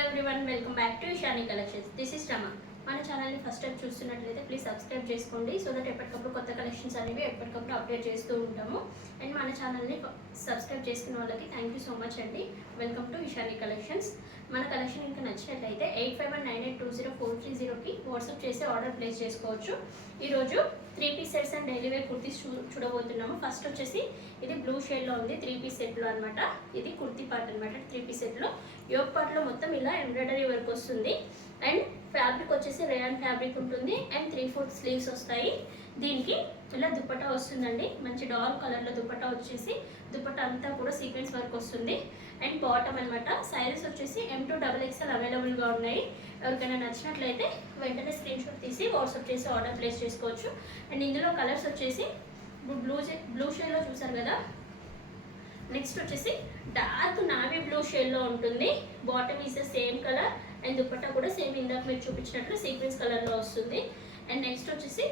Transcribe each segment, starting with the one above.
Everyone, welcome back to Ishani collections. This is Rama. మన ఛానల్ని first time చూస్తున్నట్లయితే ప్లీజ్ సబ్స్క్రైబ్ చేసుకోండి, సో దట్ ఎప్పటికప్పుడు కొత్త కలెక్షన్స్ అనేవి ఎప్పటికప్పుడు అప్డేట్ చేస్తూ ఉంటాము. అండ్ మన ఛానల్ని సబ్స్క్రైబ్ చేసుకున్న వాళ్ళకి థ్యాంక్ యూ సో మచ్ అండి. Welcome to Ishani collections. మన కలెక్షన్ ఇంకా నచ్చినట్లయితే 8519820430కి వాట్సాప్ చేసి ఆర్డర్ ప్లేస్ చేసుకోవచ్చు. ఈరోజు 3 piece sets and daily wear kurtis చూడబోతున్నాము. ఫస్ట్ వచ్చేసి ఇది బ్లూ షేడ్లో ఉంది, 3 పీస్ సెట్లో అనమాట. ఇది కుర్తీ పార్ట్ అనమాట. 3 పీస్ సెట్లో యోగ్ పార్ట్లో మొత్తం ఇలా ఎంబ్రాయిడరీ వర్క్ వస్తుంది. అండ్ ఫ్యాబ్రిక్ వచ్చేసి రేయాన్ ఫ్యాబ్రిక్ ఉంటుంది. అండ్ 3/4 స్లీవ్స్ వస్తాయి. దీనికి ఇలా దుపట్టా వస్తుందండి, మంచి డార్క్ కలర్లో దుపట్టా వచ్చేసి దుపట్టా అంతా కూడా సీక్వెన్స్ వర్క్ వస్తుంది. అండ్ బాటమ్ అనమాట. సైజెస్ వచ్చేసి M2 XXL అవైలబుల్గా ఉన్నాయి. ఎవరికైనా నచ్చినట్లయితే వెంటనే స్క్రీన్ షాట్ తీసి వాట్సాప్ చేసి ఆర్డర్ ప్లేస్ చేసుకోవచ్చు. అండ్ ఇందులో కలర్స్ వచ్చేసి బ్లూ షేడ్లో చూసారు కదా. నెక్స్ట్ వచ్చేసి డార్క్ నావీ బ్లూ షేడ్లో ఉంటుంది. Bottom is the same colour and dupatta కూడా సేమ్ ఇందాక మీరు చూపించినట్లు సీక్వెన్స్ కలర్లో వస్తుంది. అండ్ నెక్స్ట్ వచ్చేసి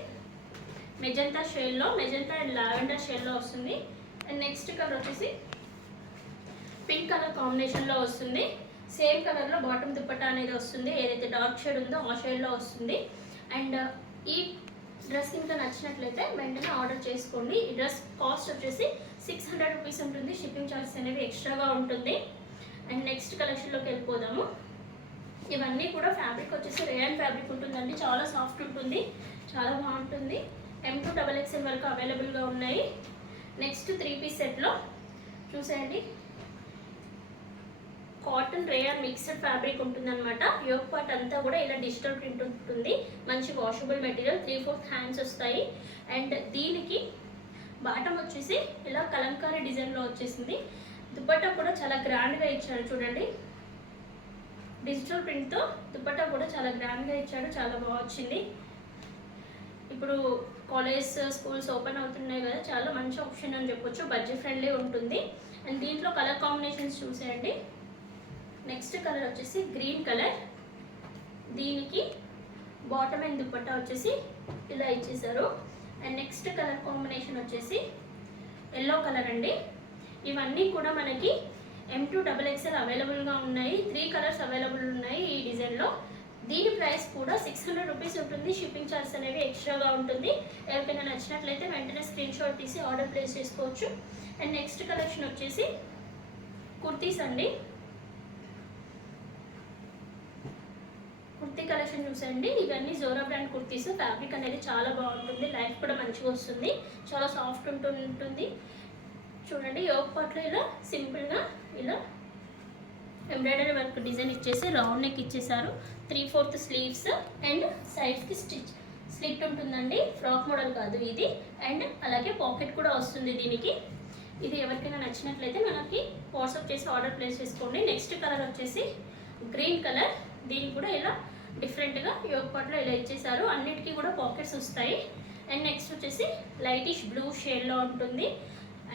మెజంతా షేడ్లో, మెజంతా అండ్ లావెండర్ షేడ్లో వస్తుంది. అండ్ నెక్స్ట్ కలర్ వచ్చేసి పింక్ కలర్ కాంబినేషన్లో వస్తుంది. సేమ్ కలర్లో బాటమ్ దుపట్టా అనేది వస్తుంది. ఏదైతే డార్క్ షేడ్ ఉందో ఆ షేడ్లో వస్తుంది. అండ్ ఈ డ్రెస్ ఇంకా నచ్చినట్లయితే వెంటనే ఆర్డర్ చేసుకోండి. ఈ డ్రెస్ కాస్ట్ వచ్చేసి 600 రూపీస్ ఉంటుంది. షిప్పింగ్ ఛార్జెస్ అనేవి ఎక్స్ట్రాగా ఉంటుంది. అండ్ నెక్స్ట్ కలెక్షన్లోకి వెళ్ళిపోదాము. ఇవన్నీ కూడా ఫ్యాబ్రిక్ వచ్చేసి రేయాన్ ఫ్యాబ్రిక్ ఉంటుందండి. చాలా సాఫ్ట్ ఉంటుంది, చాలా బాగుంటుంది. M2 XXL వరకు అవైలబుల్గా ఉన్నాయి. నెక్స్ట్ 3 పీస్ సెట్లో చూసేయండి. కాటన్ రేయాన్ మిక్స్డ్ ఫ్యాబ్రిక్ ఉంటుందన్నమాట. యోగ్ పార్ట్ అంతా కూడా ఇలా డిజిటల్ ప్రింట్ ఉంటుంది. మంచి వాషబుల్ మెటీరియల్. 3/4 హ్యాండ్స్ వస్తాయి. అండ్ దీనికి బాటమ్ వచ్చేసి ఇలా కలంకారీ డిజైన్లో వచ్చేసింది. దుపట్టా కూడా చాలా గ్రాండ్గా ఇచ్చాడు చూడండి. డిజిటల్ ప్రింట్తో దుపట్టా కూడా చాలా గ్రాండ్గా ఇచ్చాడు, చాలా బాగా వచ్చింది. ఇప్పుడు కాలేజ్ స్కూల్స్ ఓపెన్ అవుతున్నాయి కదా, చాలా మంచి ఆప్షన్ అని చెప్పొచ్చు. బడ్జెట్ ఫ్రెండ్లీ ఉంటుంది. అండ్ దీంట్లో కలర్ కాంబినేషన్స్ చూసేయండి. నెక్స్ట్ కలర్ వచ్చేసి గ్రీన్ కలర్. దీనికి బాటమ్ అండ్ దుపట్టా వచ్చేసి ఇలా ఇచ్చేసారు. అండ్ నెక్స్ట్ కలర్ కాంబినేషన్ వచ్చేసి ఎల్లో కలర్ అండి. ఇవన్నీ కూడా మనకి M2 XXL అవైలబుల్గా ఉన్నాయి. 3 కలర్స్ అవైలబుల్ ఉన్నాయి ఈ డిజైన్లో. దీని ప్రైస్ కూడా 600 రూపీస్ ఉంటుంది. షిప్పింగ్ ఛార్జెస్ అనేవి ఎక్స్ట్రాగా ఉంటుంది. ఎవరికైనా నచ్చినట్లయితే వెంటనే స్క్రీన్ షాట్ తీసి ఆర్డర్ ప్లేస్ చేసుకోవచ్చు. అండ్ నెక్స్ట్ కలెక్షన్ వచ్చేసి కుర్తీస్ అండి. కుర్తీ కలెక్షన్ చూసండి. ఇవన్నీ జోరా బ్రాండ్ కుర్తీస్. ఫ్యాబ్రిక్ అనేది చాలా బాగుంటుంది, లైఫ్ కూడా మంచిగా వస్తుంది, చాలా సాఫ్ట్ ఉంటుంది. చూడండి, యోగ్ పార్ట్లో ఇలా సింపుల్గా ఇలా ఎంబ్రాయిడరీ వర్క్ డిజైన్ ఇచ్చేసి రౌండ్ నెక్ ఇచ్చేసారు. 3/4 స్లీవ్స్ అండ్ సైడ్స్కి స్లిట్ ఉంటుందండి. ఫ్రాక్ మోడల్ కాదు ఇది. అండ్ అలాగే పాకెట్ కూడా వస్తుంది దీనికి. ఇది ఎవరికైనా నచ్చినట్లయితే మనకి వాట్సాప్ చేసి ఆర్డర్ ప్లేస్ చేసుకోండి. నెక్స్ట్ కలర్ వచ్చేసి గ్రీన్ కలర్. దీనికి కూడా ఇలా డిఫరెంట్గా యోగ్ పార్ట్లో ఇలా ఇచ్చేసారు. అన్నిటికీ కూడా పాకెట్స్ వస్తాయి. అండ్ నెక్స్ట్ వచ్చేసి లైటిష్ బ్లూ షేడ్లో ఉంటుంది.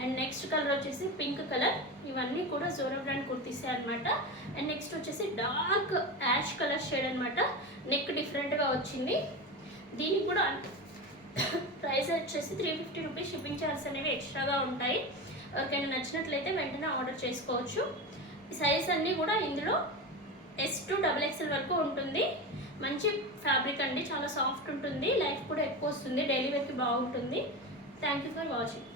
అండ్ నెక్స్ట్ కలర్ వచ్చేసి పింక్ కలర్. ఇవన్నీ కూడా జోరా బ్రాండ్ కుర్తీసే అనమాట. అండ్ నెక్స్ట్ వచ్చేసి డార్క్ యాష్ కలర్ షేడ్ అనమాట. నెక్ డిఫరెంట్గా వచ్చింది. దీనికి కూడా ప్రైస్ వచ్చేసి 350 రూపీస్. షిప్పింగ్ ఛార్జెస్ అనేవి ఎక్స్ట్రాగా ఉంటాయి. ఎవరికైనా నచ్చినట్లయితే వెంటనే ఆర్డర్ చేసుకోవచ్చు. సైజ్ అన్నీ కూడా ఇందులో S2 XXL వరకు ఉంటుంది. మంచి ఫ్యాబ్రిక్ అండి, చాలా సాఫ్ట్ ఉంటుంది, లైఫ్ కూడా ఎక్కువ వస్తుంది, డైలీ వేర్కి బాగుంటుంది. Thank you for watching.